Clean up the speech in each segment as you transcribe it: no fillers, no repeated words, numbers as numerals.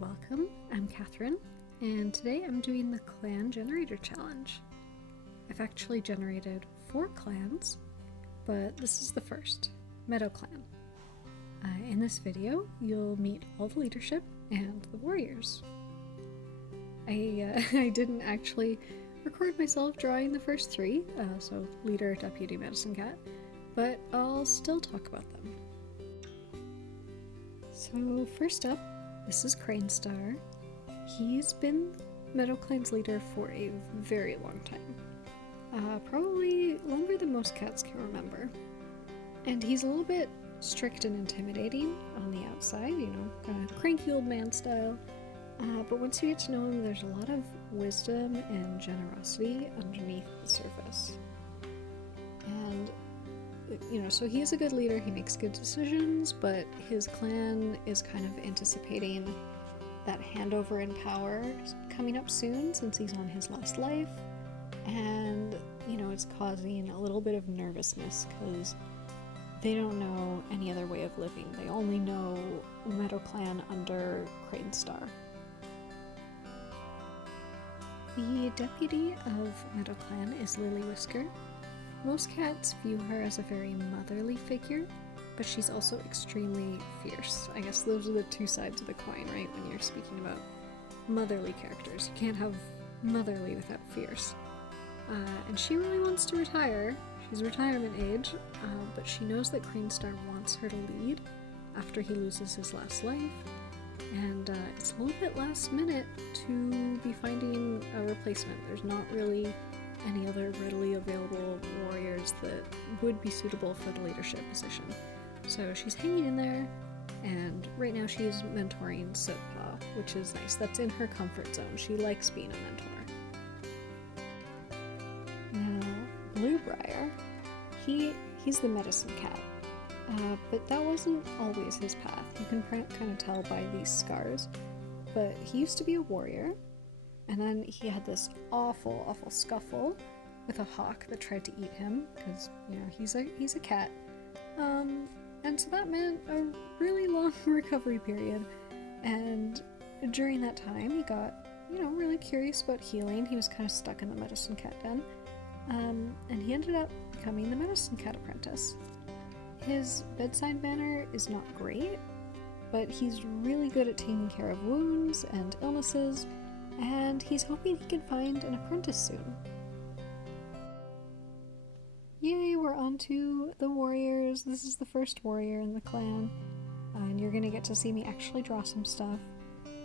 welcome. I'm Catherine, and today I'm doing the Clan Generator Challenge. I've actually generated 4 clans, but this is the first, MeadowClan. In this video, you'll meet all the leadership and the warriors. I didn't actually record myself drawing the first 3, so leader, deputy, medicine cat, but I'll still talk about them. So first up, this is Cranestar. He's been MeadowClan's leader for a very long time. Probably longer than most cats can remember. And he's a little bit strict and intimidating on the outside, you know, kind of cranky old man style. But once you get to know him, there's a lot of wisdom and generosity underneath the surface. And you know, so he is a good leader, he makes good decisions, but his clan is kind of anticipating that handover in power coming up soon since he's on his last life, and you know, it's causing a little bit of nervousness because they don't know any other way of living. They only know MeadowClan under Cranestar. The deputy of MeadowClan is Lily Whisker. Most cats view her as a very motherly figure, but she's also extremely fierce. I guess those are the two sides of the coin, right? When you're speaking about motherly characters. You can't have motherly without fierce. And she really wants to retire. She's retirement age, but she knows that Cranestar wants her to lead after he loses his last life. And it's a little bit last minute to be finding a replacement. There's not really any other readily available warriors that would be suitable for the leadership position. So she's hanging in there, and right now she's mentoring Sootpaw, which is nice. That's in her comfort zone. She likes being a mentor. Now, Bluebriar, he's the medicine cat, but that wasn't always his path. You can kind of tell by these scars, but he used to be a warrior. And then he had this awful scuffle with a hawk that tried to eat him, because, you know, he's a cat. And so that meant a really long recovery period. And during that time, he got, you know, really curious about healing. He was kind of stuck in the medicine cat den. And he ended up becoming the medicine cat apprentice. His bedside manner is not great, but he's really good at taking care of wounds and illnesses, and he's hoping he can find an apprentice soon. Yay, we're on to the warriors. This is the first warrior in the clan, and you're gonna get to see me actually draw some stuff.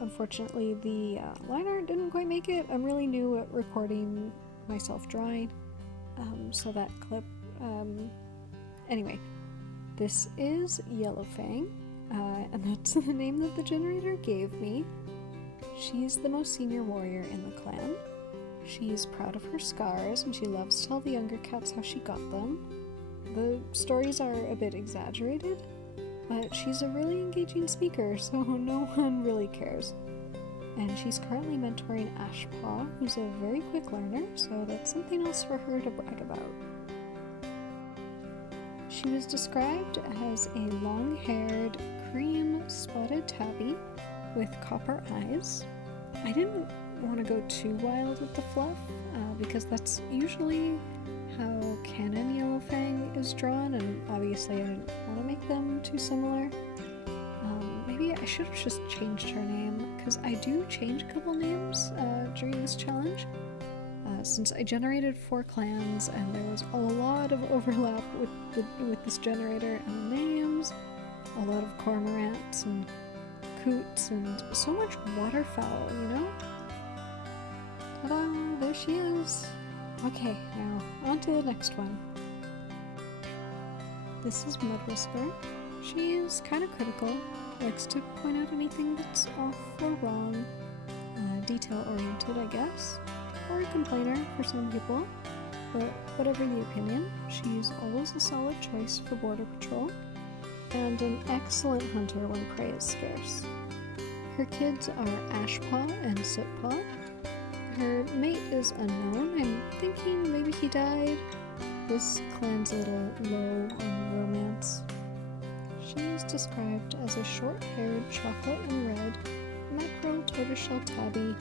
Unfortunately, the line art didn't quite make it. I'm really new at recording myself drawing, so that clip... Anyway, this is Yellowfang, and that's the name that the generator gave me. She's the most senior warrior in the clan. She's proud of her scars, and she loves to tell the younger cats how she got them. The stories are a bit exaggerated, but she's a really engaging speaker, so no one really cares. And she's currently mentoring Ashpaw, who's a very quick learner, so that's something else for her to brag about. She was described as a long-haired, cream-spotted tabby with copper eyes. I didn't want to go too wild with the fluff, because that's usually how canon Yellowfang is drawn, and obviously I didn't want to make them too similar. Maybe I should have just changed her name, because I do change a couple names during this challenge, since I generated 4 clans and there was a lot of overlap with this generator and the names, a lot of cormorants and coots, and so much waterfowl, you know? Ta-da! There she is! Okay, now on to the next one. This is Mudwhisker. She's kind of critical, likes to point out anything that's off or wrong, detail-oriented, I guess, or a complainer for some people, but whatever the opinion, she's always a solid choice for border patrol, and an excellent hunter when prey is scarce. Her kids are Ashpaw and Sootpaw. Her mate is unknown. I'm thinking maybe he died. This clan's a little low on romance. She is described as a short-haired chocolate and red mackerel tortoiseshell tabby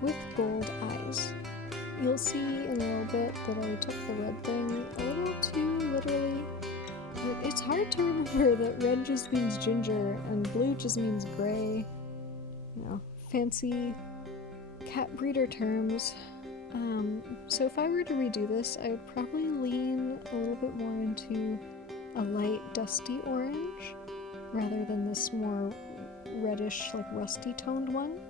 with gold eyes. You'll see in a little bit that I took the red thing a little too literally. But it's hard to remember that red just means ginger and blue just means gray. You know, fancy cat breeder terms. So if I were to redo this, I would probably lean a little bit more into a light dusty orange rather than this more reddish, like rusty toned one.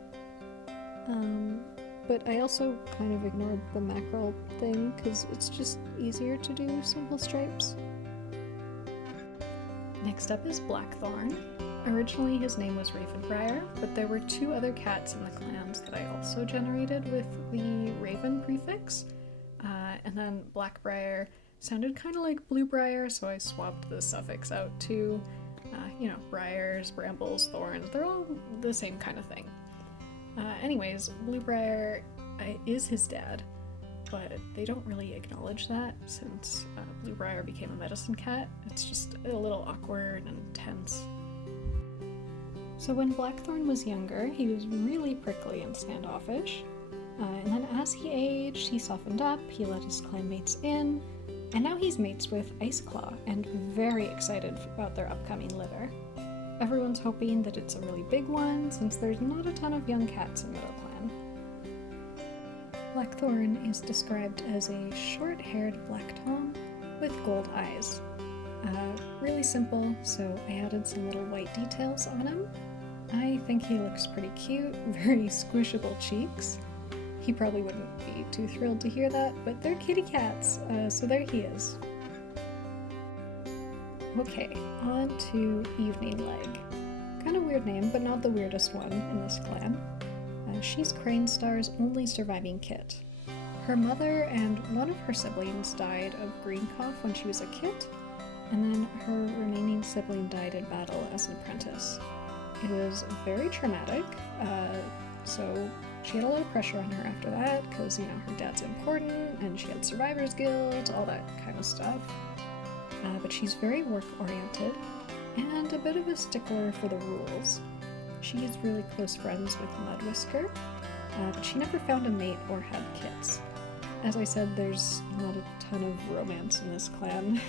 But I also kind of ignored the mackerel thing because it's just easier to do simple stripes. Next up is Blackthorne. Originally his name was Ravenbriar, but there were two other cats in the clans that I also generated with the Raven prefix. And then Blackbriar sounded kind of like Bluebriar, so I swapped the suffix out to, briars, brambles, thorns. They're all the same kind of thing. Anyways, Bluebriar is his dad, but they don't really acknowledge that since Bluebriar became a medicine cat. It's just a little awkward and tense. So when Blackthorne was younger, he was really prickly and standoffish. And then as he aged, he softened up, he let his clanmates in, and now he's mates with Iceclaw and very excited about their upcoming litter. Everyone's hoping that it's a really big one since there's not a ton of young cats in MeadowClan. Blackthorne is described as a short-haired black tom with gold eyes. Really simple, so I added some little white details on him. I think he looks pretty cute, very squishable cheeks. He probably wouldn't be too thrilled to hear that, but they're kitty cats, so there he is. Okay, on to Eveningleg. Kind of weird name, but not the weirdest one in this clan. She's Cranestar's only surviving kit. Her mother and one of her siblings died of green cough when she was a kit, and then her remaining sibling died in battle as an apprentice. It was very traumatic, so she had a lot of pressure on her after that, because, her dad's important, and she had survivor's guild, all that kind of stuff. But she's very work-oriented, and a bit of a stickler for the rules. She's really close friends with Mudwhisker, but she never found a mate or had kits. As I said, there's not a ton of romance in this clan.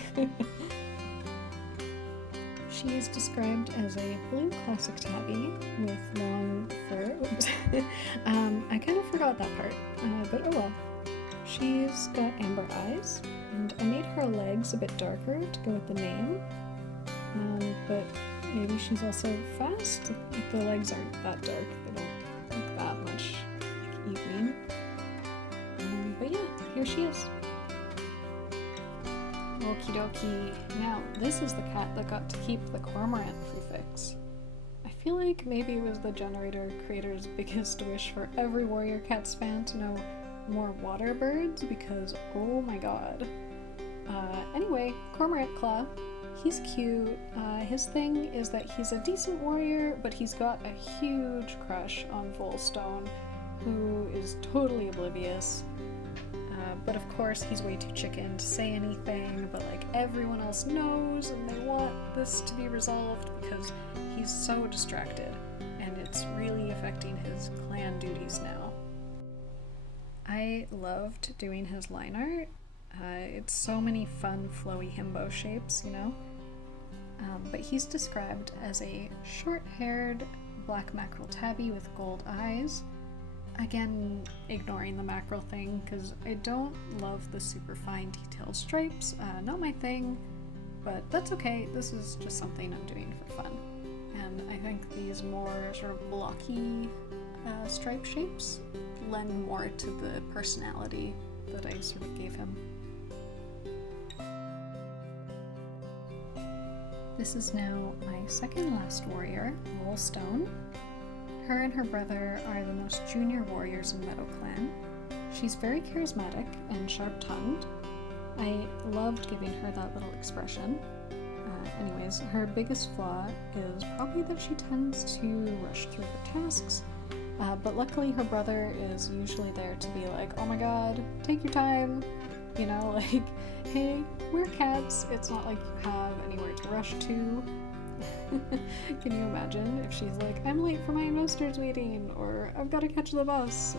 She is described as a blue classic tabby with long fur. Oops. I kind of forgot that part, but oh well. She's got amber eyes, and I made her legs a bit darker to go with the name, but maybe she's also fast. The legs aren't that dark, they don't look that much like evening. But yeah, here she is. Okie dokie. Now, this is the cat that got to keep the Cormorant prefix. I feel like maybe it was the generator creator's biggest wish for every Warrior Cats fan to know more water birds, because oh my god. Anyway, Cormorant Claw. He's cute. His thing is that he's a decent warrior, but he's got a huge crush on Volstone, who is totally oblivious. But of course, he's way too chicken to say anything, but like everyone else knows, and they want this to be resolved because he's so distracted, and it's really affecting his clan duties now. I loved doing his line art. It's so many fun, flowy himbo shapes, but he's described as a short-haired black mackerel tabby with gold eyes. Again, ignoring the mackerel thing, because I don't love the super fine detailed stripes. Not my thing, but that's okay. This is just something I'm doing for fun. And I think these more sort of blocky stripe shapes lend more to the personality that I sort of gave him. This is now my second last warrior, Volstone. Her and her brother are the most junior warriors in MeadowClan. She's very charismatic and sharp-tongued. I loved giving her that little expression. Anyways, her biggest flaw is probably that she tends to rush through her tasks, but luckily her brother is usually there to be like, oh my god, take your time, like, hey, we're cats, it's not like you have anywhere to rush to. Can you imagine if she's like, I'm late for my investors meeting, or I've got to catch the bus?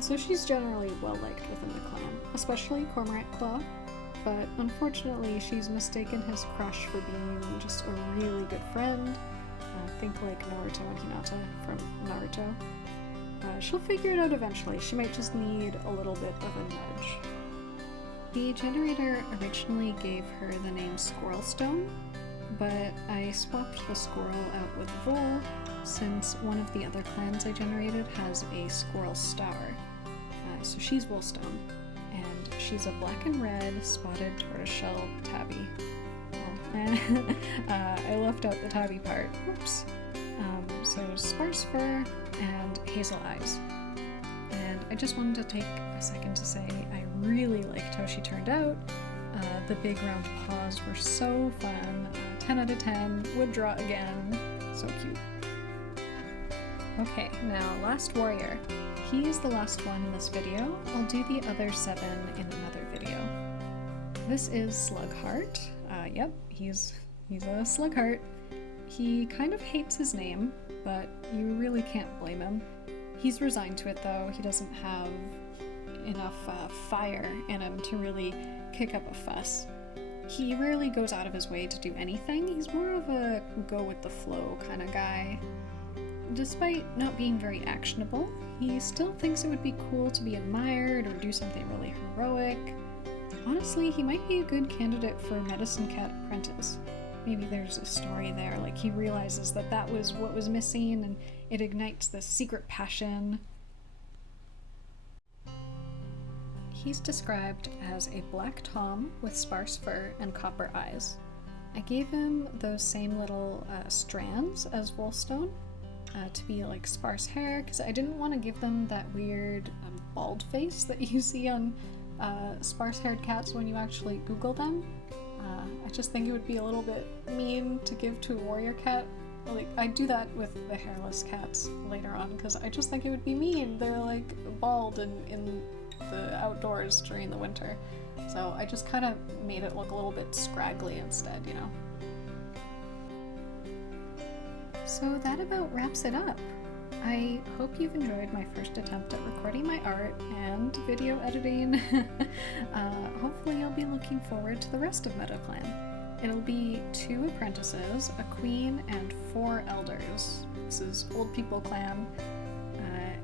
So she's generally well liked within the clan, especially Cormorant Claw, but unfortunately she's mistaken his crush for being just a really good friend. Think like Naruto and Hinata from Naruto. She'll figure it out eventually. She might just need a little bit of a nudge. The generator originally gave her the name Squirrelstone, but I swapped the squirrel out with Vole since one of the other clans I generated has a squirrel star. So she's Volestone, and she's a black and red spotted tortoiseshell tabby. I left out the tabby part. Whoops. So sparse fur and hazel eyes. And I just wanted to take a second to say I really liked how she turned out. The big round paws were so fun. 10 out of 10. Would draw again. So cute. Okay, now last warrior. He is the last one in this video. I'll do the other 7 in another video. This is Slughart. Yep, he's a Slughart. He kind of hates his name, but you really can't blame him. He's resigned to it though. He doesn't have enough fire in him to really kick up a fuss. He rarely goes out of his way to do anything. He's more of a go with the flow kind of guy. Despite not being very actionable, he still thinks it would be cool to be admired or do something really heroic. Honestly, he might be a good candidate for Medicine Cat Apprentice. Maybe there's a story there, like he realizes that that was what was missing and it ignites this secret passion. He's described as a black tom with sparse fur and copper eyes. I gave him those same little strands as Volestone to be like sparse hair, because I didn't want to give them that weird bald face that you see on sparse-haired cats when you actually Google them. I just think it would be a little bit mean to give to a warrior cat. Like, I do that with the hairless cats later on, because I just think it would be mean. They're like bald in the outdoors during the winter. So I just kind of made it look a little bit scraggly instead, you know? So that about wraps it up. I hope you've enjoyed my first attempt at recording my art and video editing. Hopefully you'll be looking forward to the rest of MeadowClan. It'll be 2 apprentices, a queen, and 4 elders. This is Old People Clan.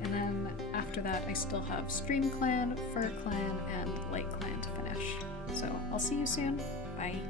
And then after that I still have StreamClan, FirClan, and LightClan to finish. So I'll see you soon. Bye.